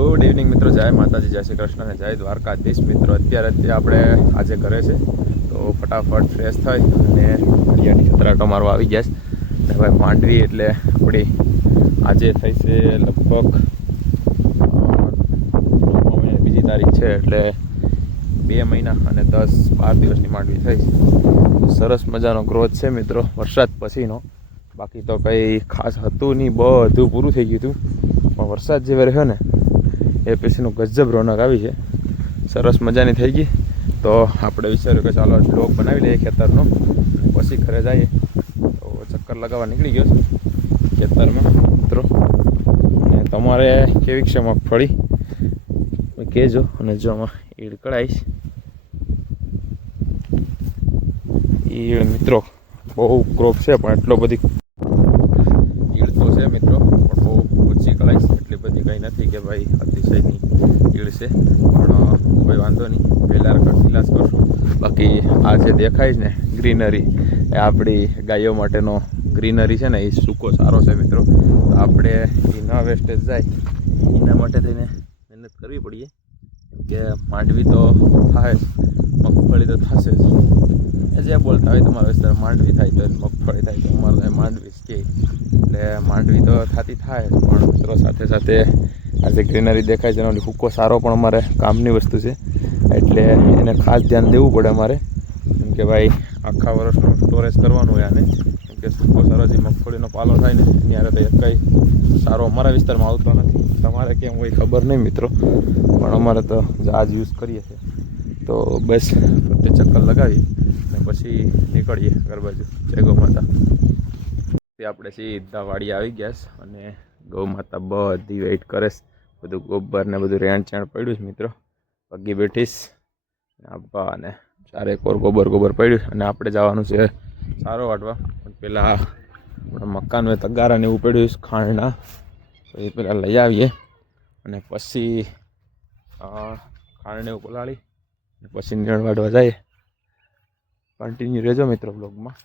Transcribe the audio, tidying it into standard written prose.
Good evening મિત્રો, જય માતાજી, જય શ્રી કૃષ્ણ અને જય દ્વારકાધીશ મિત્રો। અત્યારે આપણે આજે ઘરે છે તો ફટાફટ ફ્રેશ થઈ અને હરિયાળી ખતરાટો મારવા આવી ગયા છે। ને ભાઈ માંડવી એટલે આપણી આજે થઈ છે લગભગ બીજી તારીખ છે, એટલે 2 મહિના અને 10-12 દિવસની માંડવી થઈ। સરસ મજાનો ગ્રોથ છે મિત્રો, વરસાદ પછીનો। બાકી તો કંઈ ખાસ હતું નહીં, બધું પૂરું થઈ ગયું હતું, પણ વરસાદ જે રહ્યો ને એ પછીનું ગજબ રોનક આવી છે, સરસ મજાની થઈ ગઈ। તો આપણે વિચાર્યું કે ચાલો બ્લોગ બનાવી લઈએ ખેતરનો, પછી ઘરે જઈએ। તો ચક્કર લગાવવા નીકળી ગયો ખેતરમાં મિત્રો। અને તમારે કેવી છે મગફળી કહેજો, અને જો આમાં ઈડ કળાઈશ ઈડ મિત્રો બહુ ક્રોપ છે, પણ એટલો બધી ઈડ તો છે મિત્રો, પણ બહુ ઓછી કળાઈશ, એટલી બધી કંઈ નથી કે ભાઈ અતિશયની ઈડ છે, પણ કોઈ વાંધો નહીં, પહેલાં ઇલાજ કરશું। બાકી આ જે દેખાય છે ને ગ્રીનરી, એ આપણી ગાયો માટેનો ગ્રીનરી છે ને, એ સૂકો સારો છે મિત્રો। તો આપણે એ ન વેસ્ટેજ જાય એના માટે થઈને મહેનત કરવી પડીએ, કે માંડવી તો થાય જ, મગફળી તો થશે જ। જે બોલતા હોય તમારા વિસ્તાર માંડવી થાય તો મગફળી થાય, તો અમારે માંડવી જ કહે, એટલે માંડવી તો થતી થાય જ, પણ મિત્રો સાથે સાથે આ જે ગ્રીનરી દેખાય છે એનો સૂકો સારો પણ અમારે કામની વસ્તુ છે, એટલે એને ખાસ ધ્યાન દેવું પડે અમારે, કેમ કે ભાઈ આખા વર્ષનું સ્ટોરેજ કરવાનું હોય આને, કેમ કે સૂકો સારો જે મગફળીનો પાલો થાય ને એની હારે તો કંઈ સારો અમારા વિસ્તારમાં આવતો નથી। તમારે કેમ હોય ખબર નહીં મિત્રો, પણ અમારે તો આ જ યુઝ કરીએ છીએ। તો બસ ફરતે ચક્કર લગાવી અને પછી નીકળીએ ઘર બાજુ। જય ગૌ માતા। આપણે સીધા વાડી આવી ગયા છે, અને ગૌ માતા બધી વેઇટ કરે છે, બધું ગોબર ને બધું રેણ ચેણ પડ્યું છે મિત્રો, પગી બેઠીશ આપવા, અને ચારે કોર ગોબર પડ્યું, અને આપણે જવાનું છે સારો વાટવા। પણ પેલા મકાન હોય તગારા ને એવું પડ્યું ખાંડના, તો એ પેલા લઈ આવીએ, અને પછી ખાંડને એવું પલાળી પછી નીણ વાટવા જઈએ। કન્ટિન્યુ રહેજો મિત્રો બ્લોગમાં।